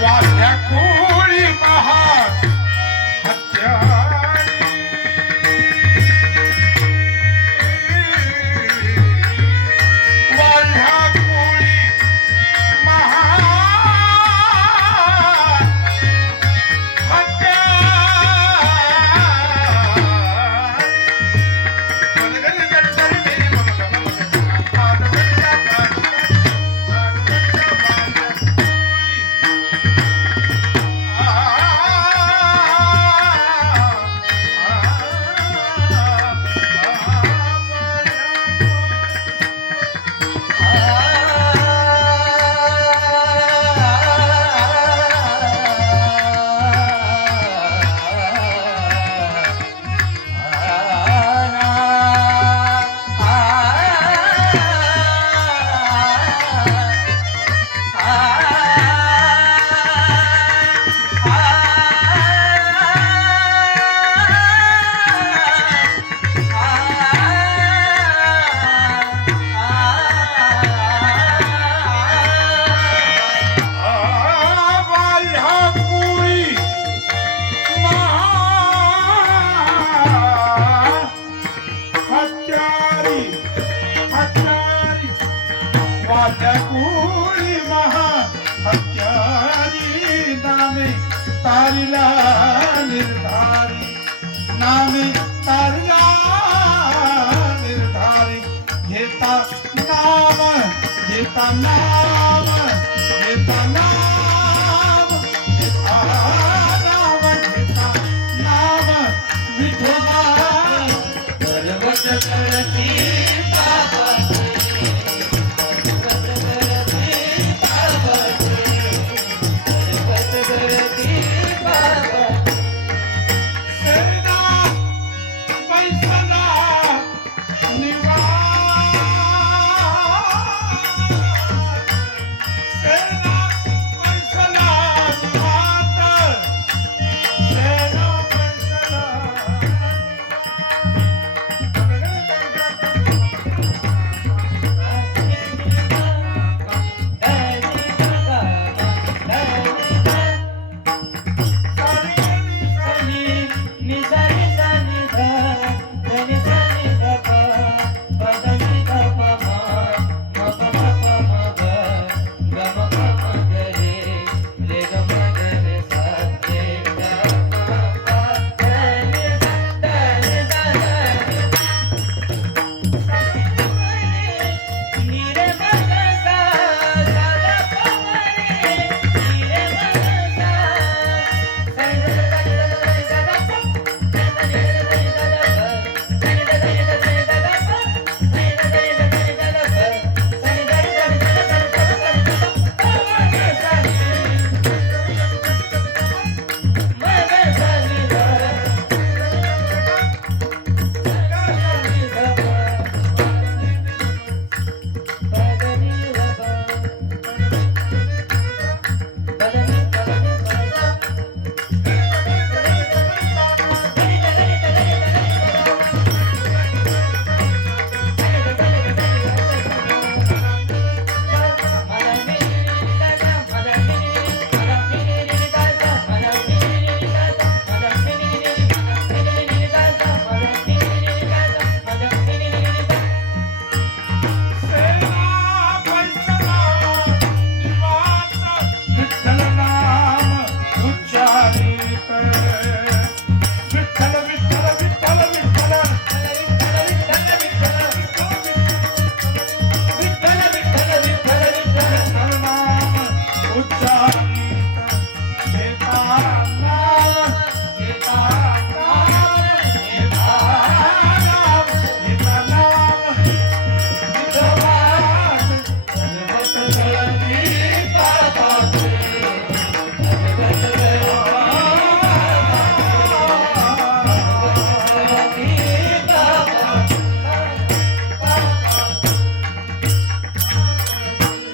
वाद्या कोळी महा हत्या ਅਚਾਰੀ ਨਾਮੇ ਤਾਰਿਲਾ ਨਿਰਧਾਰੀ ਨਾਮੇ ਤਾਰਿਲਾ ਨਿਰਧਾਰੀ ਜੇਤਾ ਨਾਮ ਜੇਤਾ ਨਾਮ